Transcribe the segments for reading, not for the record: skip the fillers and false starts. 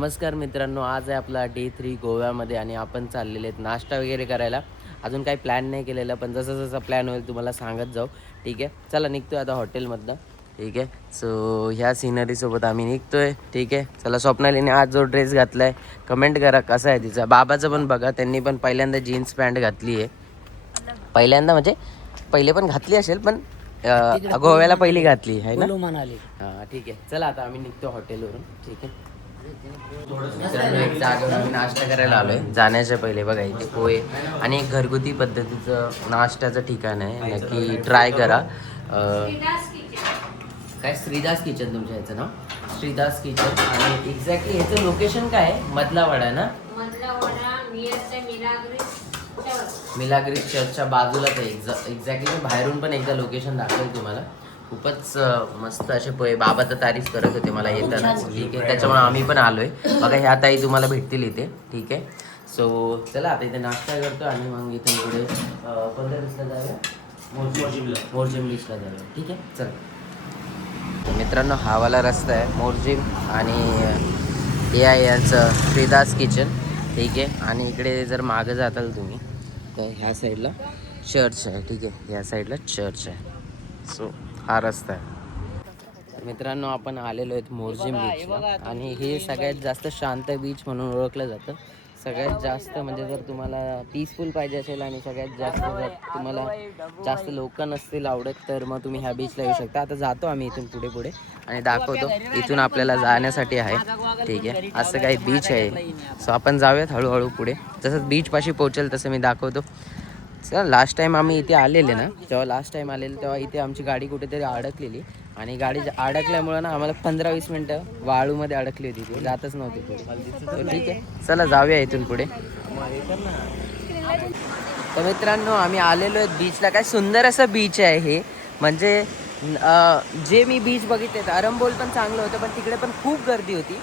नमस्कार मित्रांनो, आज आहे आपला डे 3 गोव्यामध्ये आणि आपण चाललेले आहेत नाश्ता वगैरे करायला. अजून काही प्लॅन नाही केलेला, पण जसं जसं प्लॅन होईल तुम्हाला सांगत जाऊ. ठीक आहे, चला निघतोय आता हॉटेलमधनं. ठीक आहे, सो ह्या सिनरीसोबत आम्ही निघतोय. ठीक आहे, चला. स्वप्नालीने आज जो ड्रेस घातला आहे कमेंट करा कसा आहे तिचा. बाबाचं पण बघा, त्यांनी पण पहिल्यांदा जीन्स पॅन्ट घातली आहे. पहिल्यांदा म्हणजे पहिले पण घातली असेल, पण गोव्याला पहिली घातली आहे ना. हां ठीक आहे, चला आता आम्ही निघतो हॉटेलवरून. ठीक आहे, मित्रांनो एक जागेवर आम्ही नाश्ता करायला आलोय. जाण्याच्या पहिले बघा इथे पोहे आणि एक घरगुती पद्धतीचं नाश्त्याचं ठिकाण आहे, नक्की ट्राय करा. काय श्रीदास किचन तुमच्या ह्याचं नाव? श्रीदास किचन. आणि एक्झॅक्टली ह्याचं लोकेशन काय आहे? मधला वाडा ना? मिलाग्रिस चर्चच्या बाजूलाच आहे. एक्झॅक्टली बाहेरून पण एकदा लोकेशन दाखवेल तुम्हाला. खूपच मस्त असे पोहे. बाबा तर तारीफ करत होते मला येताना. ठीक आहे, त्याच्यामुळे आम्ही पण आलोय. बघा ह्या ताई तुम्हाला भेटतील इथे. ठीक आहे, सो चला आता इथे नाश्ता करतो आणि मग इथून पुढे कोणत्या बीचला जाऊया? मोरजिम बीचला जाऊया. ठीक आहे, चला. मित्रांनो हा वाला रस्ता आहे मोरजिम आणि हे आहे यांचं श्रीदास किचन. ठीक आहे, आणि इकडे जर मागं जाताल तुम्ही तर ह्या साईडला चर्च आहे. ठीक आहे, ह्या साईडला चर्च आहे. सो हा रस्ता आहे. मित्रांनो आपण आलेलो आहेत मोरजिम बीचला आणि हे सगळ्यात जास्त शांत बीच म्हणून ओळखलं जातं. सगळ्यात जास्त म्हणजे जर तुम्हाला पीसफुल पाहिजे असेल आणि सगळ्यात जास्त जर तुम्हाला जास्त लोक नसतील आवडत तर मग तुम्ही ह्या बीचला येऊ शकता. आता जातो आम्ही इथून पुढे पुढे आणि दाखवतो. इथून आपल्याला जाण्यासाठी आहे. ठीक आहे, असं काही बीच आहे. सो आपण जाऊयात हळूहळू पुढे. जसं बीचपाशी पोहोचेल तसं मी दाखवतो. सर लास्ट टाईम आम्ही इथे आलेले ना, तेव्हा इथे आमची गाडी कुठेतरी अडकलेली आणि गाडी अडकल्यामुळं ना आम्हाला 15-20 मिनटं वाळूमध्ये अडकली होती. ती जातच नव्हती पुढे. ठीक आहे, चला जाऊया इथून पुढे. तर मित्रांनो आम्ही आलेलो आहेत बीचला. काय सुंदर असं बीच आहे हे. म्हणजे जे मी बीच बघितले अरंबोल पण चांगलं होतं, पण तिकडे पण खूप गर्दी होती.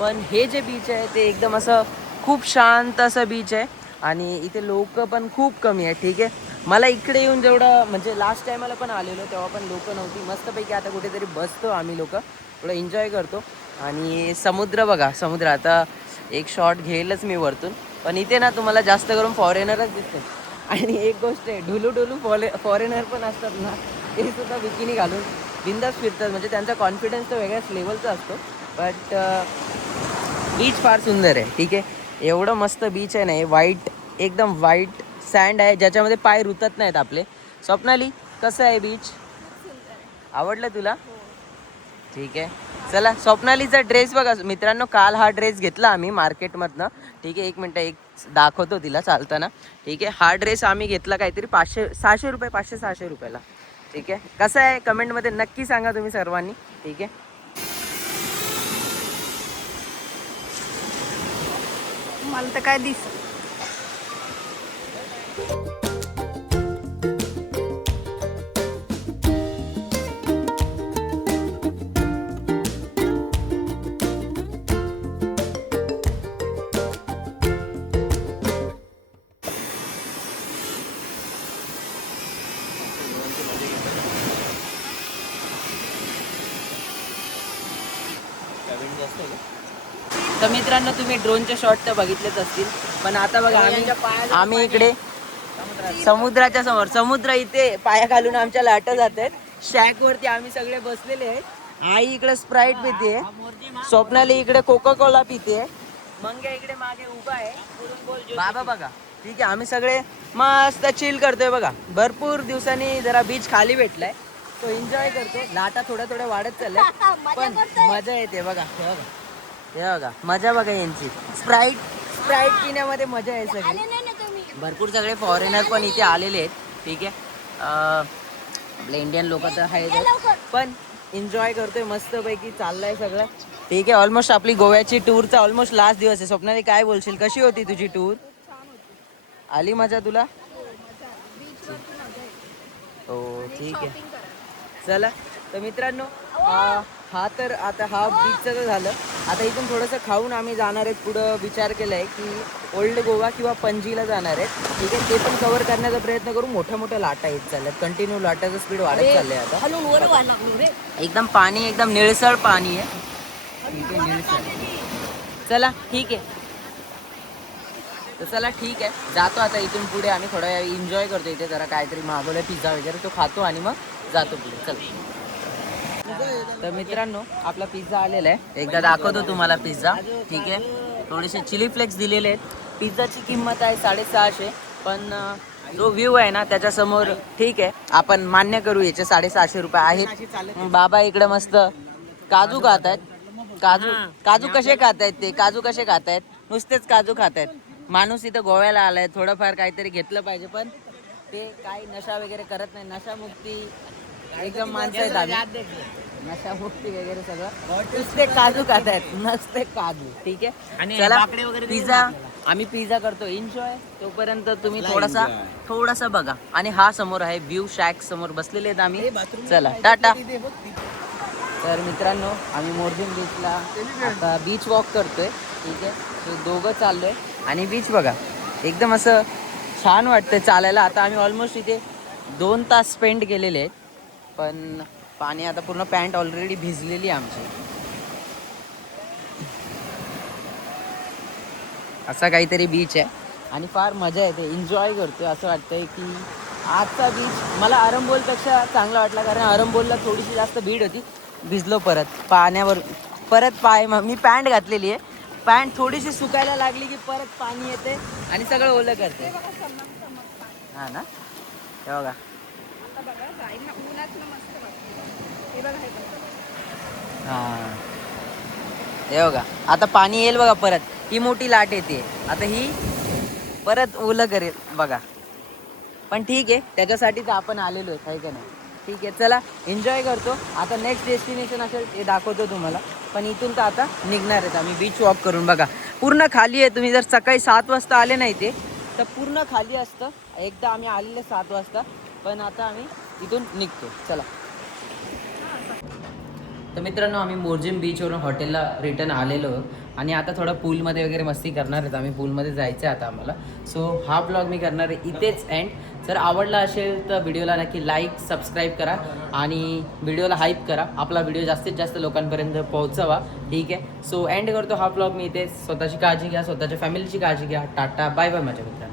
पण हे जे बीच आहे ते एकदम असं खूप शांत असं बीच आहे आणि इथे लोक पण खूप कमी आहे. ठीक आहे, मला इकडे येऊन जेवढं म्हणजे लास्ट टायमाला पण आलेलो तेव्हा पण लोक नव्हती. मस्तपैकी आता कुठेतरी बसतो आम्ही लोक, थोडं एन्जॉय करतो. आणि समुद्र बघा, समुद्र आता एक शॉट घेईलच मी वरतून. पण इथे ना तुम्हाला जास्त करून फॉरेनरच दिसते. आणि एक गोष्ट आहे, ढुलू फॉरेनर पण असतात ना, ते सुद्धा बिकिनी घालून बिंदास फिरतात. म्हणजे त्यांचा कॉन्फिडन्स तर वेगळ्याच लेवलचा असतो. बट बीच फार सुंदर आहे. ठीक आहे, एवढं मस्त बीच आहे ना. वाईट एकदम वाईट सँड आहे ज्याच्यामध्ये पाय रुतत नाहीत आपले. स्वप्नाली कसं आहे बीच? आवडलं तुला? ठीक आहे, चला. स्वप्नालीचा ड्रेस बघा मित्रांनो. काल हा ड्रेस घेतला आम्ही मार्केटमधनं. ठीक आहे, एक मिनटं एक दाखवतो तिला चालताना. ठीक आहे, हा ड्रेस आम्ही घेतला काहीतरी 500-600 रुपये, 500-600 रुपयाला. ठीक आहे, कसं आहे कमेंटमध्ये नक्की सांगा तुम्ही सर्वांनी. ठीक आहे, मला तर काय दिस. तर मित्रांनो तुम्ही ड्रोनचे शॉट तर बघितलेच असतील. पण आता बघा आम्ही इकडे समुद्राच्या समोर, समुद्र इथे पाया घालून आमच्या लाटा जात आहेत. शॅक वरती आम्ही सगळे बसलेले आहेत. आई इकडे स्प्राईट पिते, स्वप्नाली इकडे कोका कोला पिते, मंग्या इकडे मागे उभा आहे, बाबा बघा. ठीक आहे, आम्ही सगळे मस्त चिल करतोय बघा. भरपूर दिवसांनी जरा बीच खाली भेटलाय, तो एन्जॉय करतो. लाटा थोड्या थोड्या वाढत चालल्या पण मजा येते बघा. हे बघा मजा बघा यांची. स्प्राईट पिण्यामध्ये मजा आहे सगळी. भरपूर सगळे फॉरेनर पण इथे आलेले आहेत. ठीक आहे, आपले इंडियन लोक तर आहेत पण एन्जॉय करतोय मस्तपैकी चाललंय सगळं. ठीक आहे, ऑलमोस्ट आपली गोव्याची टूरचा ऑलमोस्ट लास्ट दिवस आहे. स्वप्नाली काय बोलशील, कशी होती तुझी टूर? आली मजा तुला? हो ठीक आहे, चला. तर मित्रांनो हा तर आता हा बीचचं तर झालं. आता इथून थोडंसं खाऊन आम्ही जाणार आहेत पुढं. विचार केला आहे की ओल्ड गोवा किंवा पणजीला जाणार आहेत. ठीक आहे, ते पण कव्हर करण्याचा प्रयत्न करू. मोठ्या लाटा येत चालल्यात, कंटिन्यू लाटाचं स्पीड वाढत चाललंय आता. एकदम पाणी एकदम निळसळ पाणी आहे. ठीक आहे, निळसळ. चला ठीक आहे. तर चला ठीक आहे, जातो आता इथून पुढे. आम्ही थोडा एन्जॉय करतो इथे, जरा काहीतरी मागवलं पिझ्झा वगैरे, तो खातो आणि मग जातो पुढे. चल. तर मित्रांनो आपला पिझ्झा आलेला आहे, एकदा दाखवतो तुम्हाला पिझ्झा. ठीक आहे, थोडेसे चिली फ्लेक्स दिलेले आहेत. पिझ्झाची किंमत आहे 650, पण जो व्ह्यू आहे ना त्याच्यासमोर ठीक आहे, आपण मान्य करू याचे 650 रुपये आहेत. बाबा इकडे मस्त काजू खात आहेत. काजू कसे खात आहेत ते? काजू कसे खात आहेत? नुसतेच काजू खात आहेत. माणूस इथं गोव्याला आलाय, थोडंफार काहीतरी घेतलं पाहिजे, पण ते काही नशा वगैरे करत नाही. नशामुक्ती एकदम माणसं आहेत आम्ही, नशामुक्ती वगैरे सगळं. नुसते काजू खात आहेत, नसते काजू. ठीक आहे, चला पिझ्झा, आम्ही पिझ्झा करतो एन्जॉय. तोपर्यंत तुम्ही थोडासा बघा. आणि हा समोर आहे व्यू शॅक, समोर बसलेले आहेत आम्ही. चला टाटा. तर मित्रांनो आम्ही मोरजिम बीचला आता बीच वॉक करतोय. ठीक आहे, तो दोघं चाललोय आणि बीच बघा एकदम असं छान वाटतंय चालायला. आता आम्ही ऑलमोस्ट इथे 2 तास स्पेंड केलेले आहेत, पण पाणी आता पूर्ण पॅन्ट ऑलरेडी भिजलेली आहे आमची. असा काहीतरी बीच आहे आणि फार मजा येते, एन्जॉय करतोय. असं वाटतंय की आजचा बीच मला आरंबोलपेक्षा चांगला वाटला, कारण आरंबोलला थोडीशी जास्त भीड होती. भिजलो परत पाण्यावर, परत पाय, मी पॅन्ट घातलेली आहे, पॅन्ट थोडीशी सुकायला लागली की परत पाणी येते आणि सगळं ओलं करते. हा ना, हे बघा. हा, हे बघा आता पाणी येईल बघा परत. ही मोठी लाट येते, आता ही परत ओलं करेल बघा. पण ठीक आहे, त्याच्यासाठी तर आपण आलेलो आहे का नाही. ठीक आहे, चला एन्जॉय करतो. आता नेक्स्ट डेस्टिनेशन असेल ते दाखवतो तुम्हाला, पण इथून तर आता निघणार आहेत आम्ही बीच वॉक करून. बघा पूर्ण खाली आहे. तुम्ही जर सकाळी 7 वाजता आले नाही ते तर पूर्ण खाली असतं. एकदा आम्ही आलेले 7 वाजता, पण आता आम्ही इथून निघतो. चला. तर मित्रांनो आम्ही मोरजिम बीचवरून हॉटेलला रिटर्न आलेलो आणि आता थोडं पूलमध्ये वगैरे मस्ती करणार आहेत आम्ही. पूलमध्ये जायचं आहे आता आम्हाला. सो हा ब्लॉग मी करणार आहे इथेच एंड. जर आवडला असेल तर व्हिडिओला नक्की लाईक सबस्क्राईब करा आणि व्हिडिओला हाईप करा. आपला व्हिडिओ जास्तीत जास्त लोकांपर्यंत पोहोचवा. ठीक आहे, सो एंड करतो हा ब्लॉग मी इथे. स्वतःची काळजी घ्या, स्वतःच्या फॅमिलीची काळजी घ्या. टाटा बाय बाय माझ्या मित्रांनो.